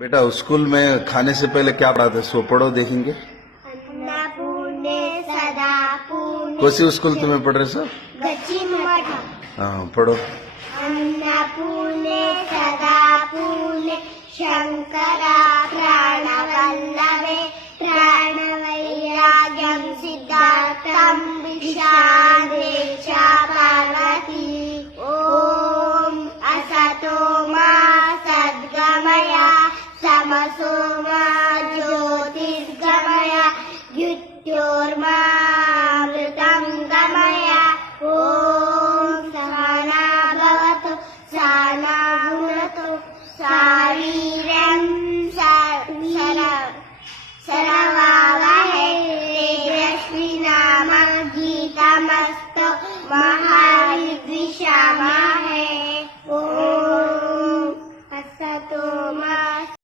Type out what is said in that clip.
बेटा स्कूल में खाने से पहले क्या पढ़ाते, सो पढ़ो देखेंगे। अन्नपूर्णे सदा पूर्णे कौन सी स्कूल तुम्हें पढ़ रहे सर? गचिमठ। हाँ पढ़ो। अन्नपूर्णे सदा पूर्णे शंकरा प्राणवल्लभे प्राणवैराग्यं सिद्धार्थं विशाले